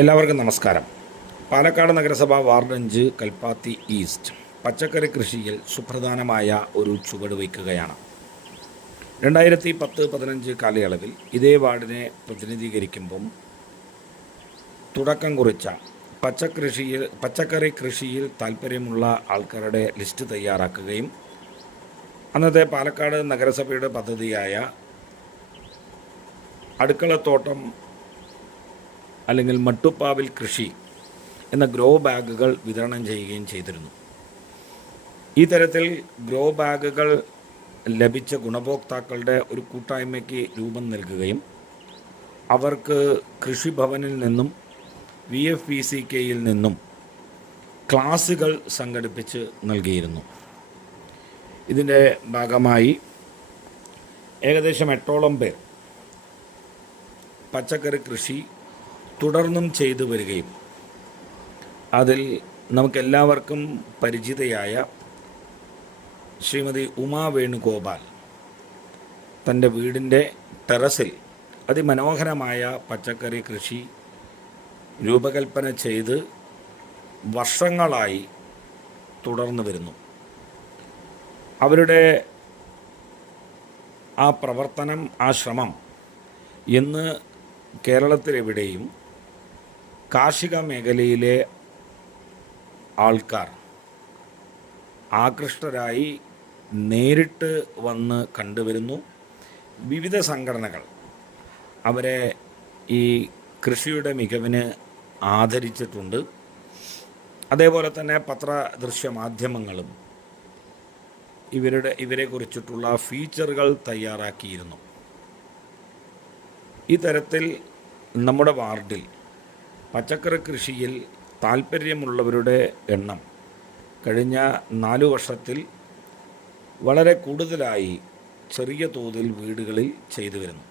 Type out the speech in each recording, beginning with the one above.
എല്ലാവർക്കും നമസ്കാരം. പാലക്കാട് നഗരസഭ വാർഡ് 5 കൽപ്പാത്തി ഈസ്റ്റ് പച്ചക്കറി കൃഷിയിൽ സുപ്രധാനമായ ഒരു ചുവട് വയ്ക്കുകയാണ്. 2010-15 കാലയളവിൽ ഇതേ വാർഡിനെ പ്രതിനിധീകരിക്കുമ്പം തുടക്കം കുറിച്ച പച്ചക്കറി കൃഷിയിൽ താൽപ്പര്യമുള്ള ആൾക്കാരുടെ ലിസ്റ്റ് തയ്യാറാക്കുകയും അന്നത്തെ പാലക്കാട് നഗരസഭയുടെ പദ്ധതിയായ അടുക്കളത്തോട്ടം അല്ലെങ്കിൽ മട്ടുപ്പാവിൽ കൃഷി എന്ന ഗ്രോ ബാഗുകൾ വിതരണം ചെയ്യുകയും ചെയ്തിരുന്നു. ഈ തരത്തിൽ ഗ്രോ ബാഗുകൾ ലഭിച്ച ഗുണഭോക്താക്കളുടെ ഒരു കൂട്ടായ്മയ്ക്ക് രൂപം നൽകുകയും അവർക്ക് കൃഷിഭവനിൽ നിന്നും VFPCKയിൽ നിന്നും ക്ലാസുകൾ സംഘടിപ്പിച്ച് നൽകിയിരുന്നു. ഇതിൻ്റെ ഭാഗമായി ഏകദേശം 8ഓളം പേർ പച്ചക്കറി കൃഷി തുടർന്നും ചെയ്തു വരികയും അതിൽ നമുക്കെല്ലാവർക്കും പരിചിതയായ ശ്രീമതി ഉമാ വേണുഗോപാൽ തൻ്റെ വീടിൻ്റെ ടെറസിൽ അതിമനോഹരമായ പച്ചക്കറി കൃഷി രൂപകൽപ്പന ചെയ്ത് വർഷങ്ങളായി തുടർന്നു വരുന്നു. അവരുടെ ആ പ്രവർത്തനം, ആ ശ്രമം ഇന്ന് കേരളത്തിലെവിടെയും കാർഷിക മേഖലയിലെ ആൾക്കാർ ആകൃഷ്ടരായി നേരിട്ട് വന്ന് കണ്ടുവരുന്നു. വിവിധ സംഘടനകൾ അവരെ ഈ കൃഷിയുടെ മികവിന് ആദരിച്ചിട്ടുണ്ട്. അതേപോലെ തന്നെ പത്രദൃശ്യ മാധ്യമങ്ങളും ഇവരെക്കുറിച്ചിട്ടുള്ള ഫീച്ചറുകൾ തയ്യാറാക്കിയിരുന്നു. ഈ തരത്തിൽ നമ്മുടെ വാർഡിൽ പച്ചക്കറി കൃഷിയിൽ താൽപ്പര്യമുള്ളവരുടെ എണ്ണം കഴിഞ്ഞ 4 വർഷത്തിൽ വളരെ കൂടുതലായി ചെറിയ തോതിൽ വീടുകളിൽ ചെയ്തു വരുന്നു.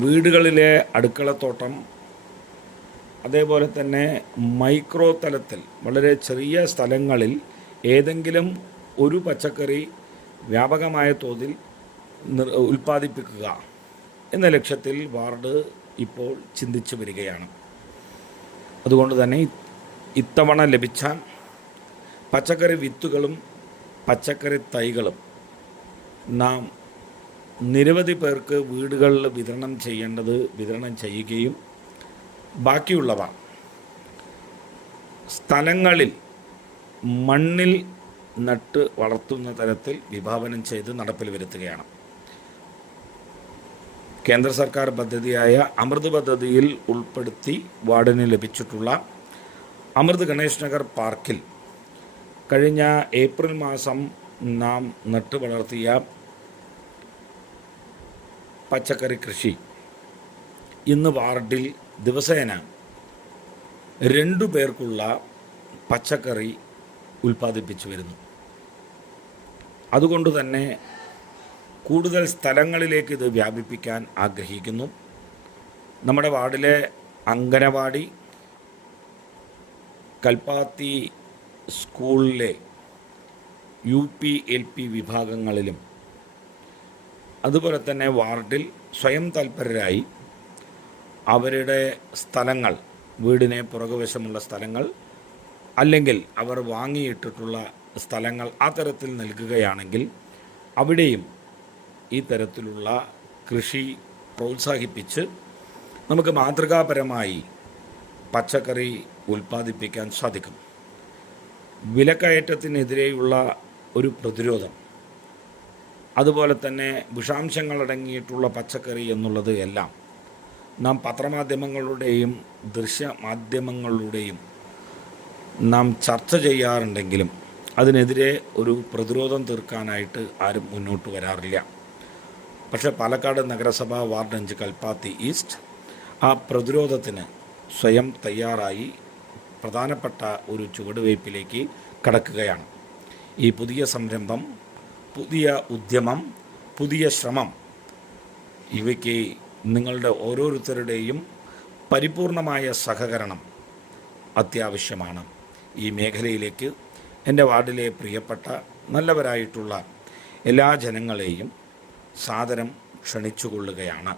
വീടുകളിലെ അടുക്കളത്തോട്ടം, അതേപോലെ തന്നെ മൈക്രോ തലത്തിൽ വളരെ ചെറിയ സ്ഥലങ്ങളിൽ ഏതെങ്കിലും ഒരു പച്ചക്കറി വ്യാപകമായ തോതിൽ ഉൽപ്പാദിപ്പിക്കുക എന്ന ലക്ഷ്യത്തിൽ വാർഡ് ഇപ്പോൾ ചിന്തിച്ചു വരികയാണ്. അതുകൊണ്ട് തന്നെ ഇത്തവണ ലഭിച്ച പച്ചക്കറി വിത്തുകളും പച്ചക്കറി തൈകളും നാം നിരവധി പേർക്ക് വീടുകളിൽ വിതരണം ചെയ്യുകയും ബാക്കിയുള്ളവ സ്ഥലങ്ങളിൽ മണ്ണിൽ നട്ട് വളർത്തുന്ന തരത്തിൽ വിഭാവനം ചെയ്ത് നടപ്പിൽ വരുത്തുകയാണ്. കേന്ദ്ര സർക്കാർ പദ്ധതിയായ അമൃത് പദ്ധതിയിൽ ഉൾപ്പെടുത്തി വാർഡിന് ലഭിച്ചിട്ടുള്ള അമൃത് ഗണേഷ് നഗർ പാർക്കിൽ കഴിഞ്ഞ ഏപ്രിൽ മാസം നാം നട്ട് വളർത്തിയ പച്ചക്കറി കൃഷി ഇന്ന് വാർഡിൽ ദിവസേന 2 പേർക്കുള്ള പച്ചക്കറി ഉൽപ്പാദിപ്പിച്ചു വരുന്നു. അതുകൊണ്ട് തന്നെ കൂടുതൽ സ്ഥലങ്ങളിലേക്ക് ഇത് വ്യാപിപ്പിക്കാൻ ആഗ്രഹിക്കുന്നു. നമ്മുടെ വാർഡിലെ അങ്കനവാടി, കൽപ്പാത്തി സ്കൂളിലെ UP LP വിഭാഗങ്ങളിലും അതുപോലെ തന്നെ വാർഡിൽ സ്വയം താൽപര്യരായി അവരുടെ സ്ഥലങ്ങൾ, വീടിന് പുറകുവശമുള്ള സ്ഥലങ്ങൾ അല്ലെങ്കിൽ അവർ വാങ്ങിയിട്ടിട്ടുള്ള സ്ഥലങ്ങൾ ആ തരത്തിൽ നൽകുകയാണെങ്കിൽ അവിടെയും ഈ തരത്തിലുള്ള കൃഷി പ്രോത്സാഹിപ്പിച്ച് നമുക്ക് മാതൃകാപരമായി പച്ചക്കറി ഉൽപ്പാദിപ്പിക്കാൻ സാധിക്കും. വിലക്കയറ്റത്തിനെതിരെയുള്ള ഒരു പ്രതിരോധം, അതുപോലെ തന്നെ വിഷാംശങ്ങളടങ്ങിയിട്ടുള്ള പച്ചക്കറി എന്നുള്ളത് എല്ലാം നാം പത്രമാധ്യമങ്ങളുടെയും ദൃശ്യമാധ്യമങ്ങളുടെയും നാം ചർച്ച ചെയ്യാറുണ്ടെങ്കിലും അതിനെതിരെ ഒരു പ്രതിരോധം തീർക്കാനായിട്ട് ആരും മുന്നോട്ട് വരാറില്ല. പക്ഷേ പാലക്കാട് നഗരസഭ വാർഡ് 5 കൽപ്പാത്തി ഈസ്റ്റ് ആ പ്രതിരോധത്തിന് സ്വയം തയ്യാറായി പ്രധാനപ്പെട്ട ഒരു ചുവടുവയ്പ്പിലേക്ക് കടക്കുകയാണ്. ഈ പുതിയ സംരംഭം, പുതിയ ഉദ്യമം, പുതിയ ശ്രമം, ഇവയ്ക്ക് നിങ്ങളുടെ ഓരോരുത്തരുടെയും പരിപൂർണമായ സഹകരണം അത്യാവശ്യമാണ്. ഈ മേഖലയിലേക്ക് എൻ്റെ വാർഡിലെ പ്രിയപ്പെട്ട നല്ലവരായിട്ടുള്ള എല്ലാ ജനങ്ങളെയും സാദരം ക്ഷണിച്ചുകൊള്ളുകയാണ്.